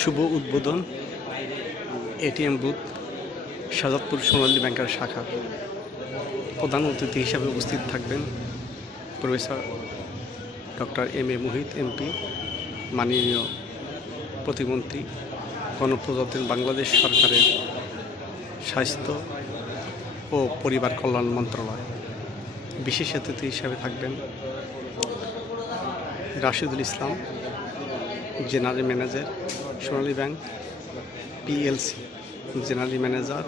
শুভ উদ্বোধন ATM booth Shahzadpur সোনালী ব্যাংকের শাখা। প্রধান অতিথি হিসাবে উপস্থিত থাকবেন professor doctor M A Muhit MP, মাননীয় প্রতিমন্ত্রী, গণপ্রজাতন্ত্রী বাংলাদেশ সরকারের স্বাস্থ্য ও পরিবার কল্যাণ মন্ত্রণালয়। বিশেষ অতিথি হিসাবে থাকবেন Rashidul Islam, general manager Sonali bank PLC, general manager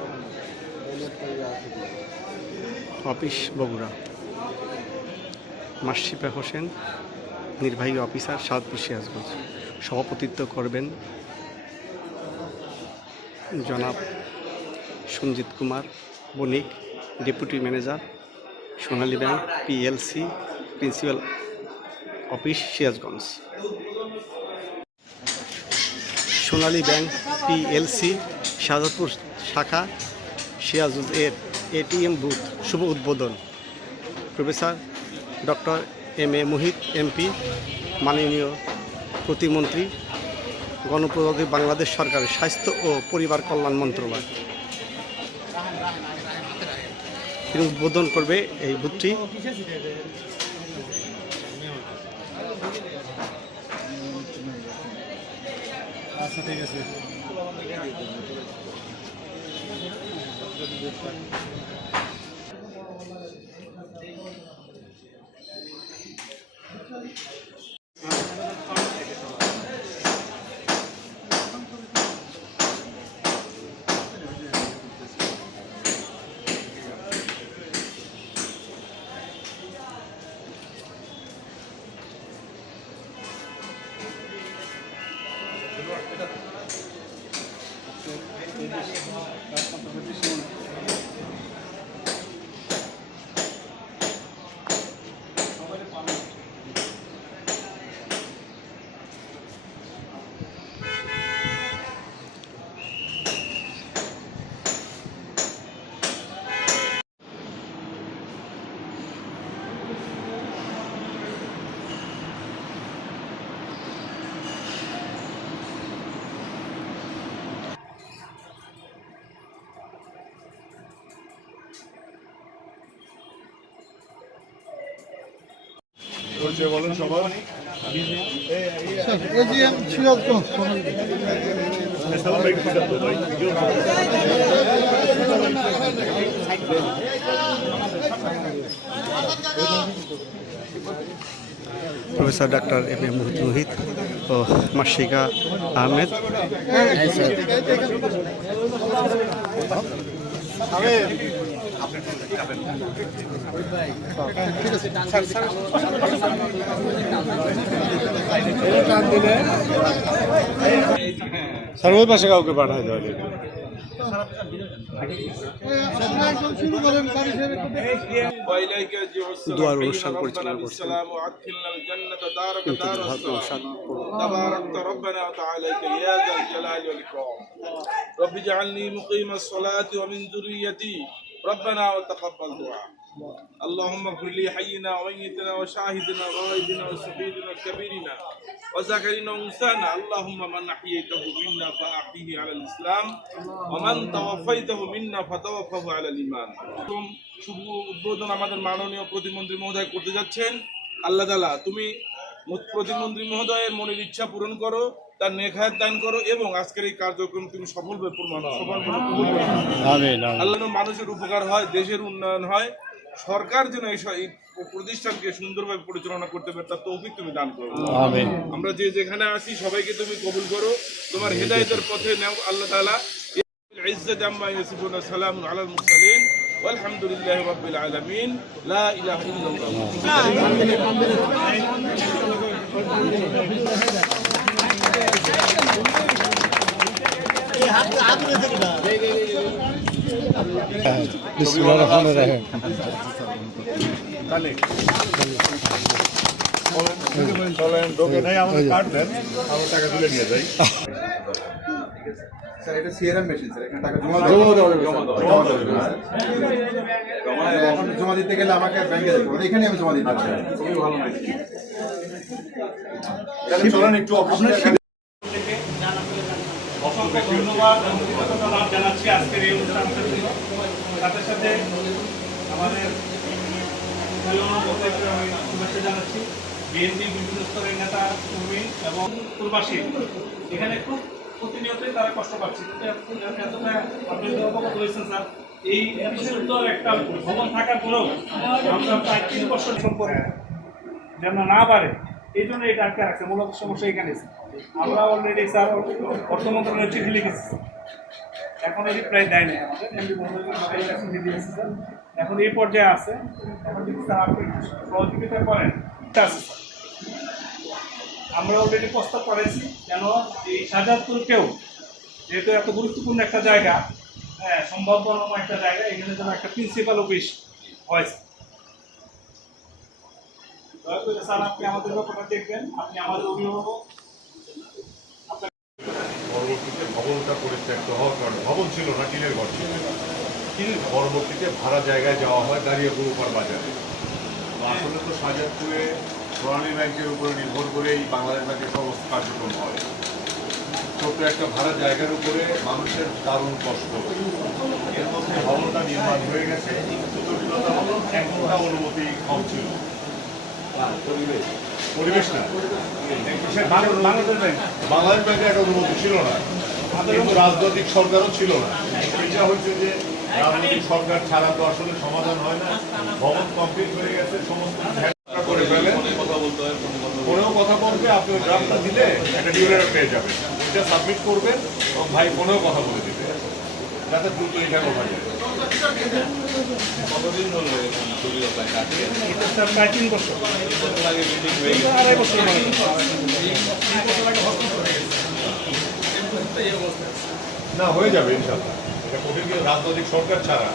office Bogura, Mashrifa Hossain, নির্বাহী অফিসার সাহাদপুর সিরাজগঞ্জ। সভাপতিত্ব করবেন জনাব Sanjit Kumar Banik, deputy manager Sonali bank PLC, principal office Sirajganj. Sonali bank PLC Shahzadpur শাখা সিরাজগঞ্জ এর এটিএম বুথ শুভ উদ্বোধন professor doctor M A Muhit MP, মাননীয় প্রতিমন্ত্রী, গণপ্রজাতন্ত্রী বাংলাদেশ সরকারের স্বাস্থ্য ও পরিবার কল্যাণ মন্ত্রণালয়। তিনি উদ্বোধন করবে এই বুথটি। ঠিক আছে। বলেন সবাই AGM Sirajganj professor doctor M A Muhit ও মাশরিকা আহমেদ। স্যার ওই পাশে কাউকে পাঠায় দেওয়া দোয়ার অনুষ্ঠান পরিচালনা করছেন। رب اجعلني مقيم الصلاة ومن ذريتي ربنا وتقبل دعاء اللهم اغفر لي حينا وميتنا وشاهدنا وغائبنا وشهيدنا وكبيرنا وذكرنا وانثانا اللهم من احييته منا فاحيه على الاسلام ومن توفيته منا فتوفه على الايمان। শুভ উদ্বোধন আমাদের মাননীয় প্রতিমন্ত্রী মহোদয় করতে যাচ্ছেন। আল্লাহ তাআলা তুমি প্রতিমন্ত্রী মহোদয়ের মনের ইচ্ছা পূরণ করো, তার নেক-হায়াত দান করো এবং আজকের এই কার্যক্রম তুমি সফলভাবে আল্লাহ মানুষের উপকার হয়, দেশের উন্নয়ন হয়, সরকার যেন এই প্রতিষ্ঠানকে সুন্দরভাবে পরিচালনা করতে পারে তার তৌফিক তুমি দান করো। আমরা যে যেখানে আছি সবাইকে তুমি কবুল করো, তোমার হেদায়েতের পথে নাও আল্লাহ তাআলা। ইজ্জত আম্মা ইয়াসিফুন, সালামুন আলাল মুরসালিন, আলহামদুলিল্লাহি রাব্বিল আলামিন, লা ইলাহা ইল্লাল্লাহ। বিসমিল্লাহির চলেন ঢোকে নাই, আমাদের কার্ড দেন, আমার টাকা তুলে নিয়ে যাই। স্যার এটা সিআরএম মেশিন স্যার, এখানে টাকা জমা জমা দিতে গেলে আমাকে ব্যাংকে যেতে হবে, এখানে আমি জমা দিতে পারছি। খুবই ভালো চলেন একটু অফিস অসংখ্য ধন্যবাদ এবং কৃতজ্ঞতা জানাচ্ছি আজকের এই অনুষ্ঠানটার জন্য। সাথে সাথে আমাদের আমি শুভেচ্ছা জানাচ্ছি বিএনপি বিভিন্ন স্তরের নেতা কর্মী এবং প্রবাসী এখানে খুব প্রতিনিয়তই তারা কষ্ট পাচ্ছে। কিন্তু এতটা আপনি তো অবগত হয়েছেন স্যার, এই বিশ্ববিদ্যালয়ের একটা ভবন থাকার পরেও আমরা প্রায় 3 বছর সম্পর্কে যেন না পারে এই জন্য এটা আটকে রাখছে। মূলত সমস্যা এখানে আমরা অলরেডি স্যার অর্থ মন্ত্রণালয়ে চিঠি লিখেছি, এখন এই প্রায় দেয় নাই আমাদের এমনি চিঠি দিয়েছি স্যার, এখন এই পর্যায়ে আছে। এখন যদি স্যার আপনি সহযোগিতা করেন তা আছে স্যার। আমরা অলরেডি প্রস্তাব করেছি যেন এই শাহজাদপুরকেও, যেহেতু এত গুরুত্বপূর্ণ একটা জায়গা, হ্যাঁ সম্ভাবনাময় একটা জায়গা, এখানে যেন একটা প্রিন্সিপাল অফিস হয়। দয়া করে স্যার আপনি আমাদের ব্যাপারটা দেখবেন, আপনি আমাদের অভিভাবক। পরবর্তীতে ভবনটা পরিত্যক্ত হওয়ার কারণে, ভবন ছিল না, টিনের ঘর ছিল, পরবর্তীতে ভাড়া জায়গায় যাওয়া হয় দাঁড়িয়াপুর বাজারে। আসলে তো শাহজাদপুরে সোনালী ব্যাংকের উপরে নির্ভর করেই বাংলাদেশ ব্যাংকের সমস্ত কার্যক্রম হয়। ছোট্ট একটা ভাড়া জায়গার উপরে মানুষের দারুণ কষ্ট। এর মধ্যে ভবনটা নির্মাণ হয়ে গেছে, জটিলতা হলো একটা অনুমতি কম ছিল। পরিবেশ না, বাংলাদেশ ব্যাংকের একটা অনুমতি ছিল না, কিন্তু রাজনৈতিক সরকারও ছিল না। এটা হচ্ছে যে রাজনৈতিক সরকার ছাড়া তো আসলে সমাধান হয় না। ভবন কমপ্লিট হয়ে গেছে, সমস্ত করে ফেলে ফোনেও কথা বলবে, আপনি ওই ড্রাফটটা দিলে একটা ডিউরের পেয়ে যাবেন, ওইটা সাবমিট করবেন এবং ভাই ফোনেও কথা বলে দিবে, যাতে দ্রুত এটা করা যায়। কতদিন হলো এটা স্যার প্রায় 3 বছর, আগে বিল্ডিং হয়ে গেছে? 2.5 বছর না, হয়ে যাবে ইনশাল্লাহ। এটা কঠিন রাজনৈতিক সরকার ছাড়া